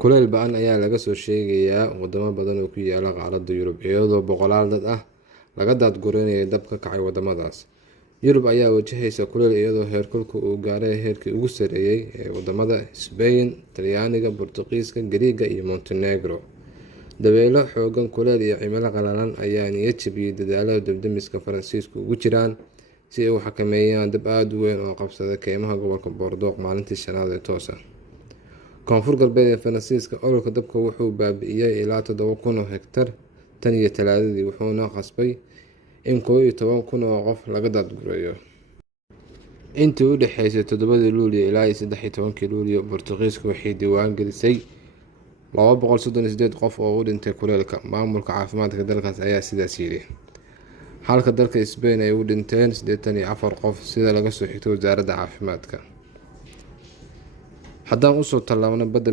Kuleyl ba'an ayaa laga soo sheegayaa wadamo badan oo ku yaala qaaradda Yurub, iyadoo boqolaal dad ah laga daadgureeyay dab ka kacay wadamadaas. Yurub ayaa wajahaysa kuleyl iyadoo heerkulku uu gaaray heerkii ugu sarreeyay ee wadamada Spain, Talyaaniga, Boortaqiiska, Giriiga iyo Montenegro. Dabaylo xooggan, kuleyl iyo cimilo qallalan ayaa niyad jabiyay dadaallada dab-demiska Faransiisku ugu jiraan si ay u xakameeyaan dab aad u weyn oo qabsaday keymaha gobolka Bordeaux maalintii shanaad ee toos ah. Koonfur galbeed ee Faransiiska, ololka dabka wuxuu baabi'iyay ilaa 7,000 oo hektar tan iyo Talaadadii, wuxuuna qasbay in 11,000 oo qof laga daadgureeyo. Intii u dhaxaysay 7 Luulyo ilaa 13 Luulyo, Boortaqiisku waxay diiwaan gelisay 238 qof oo u dhintay kuleylka. Maamulka caafimaadka dalkaas ayaa sidaas yidhi, halka dalka Spain ay u dhinteen 84 qof sida laga soo xigtay wasaaradda caafimaadka. Haddaan usoo tallaabno badda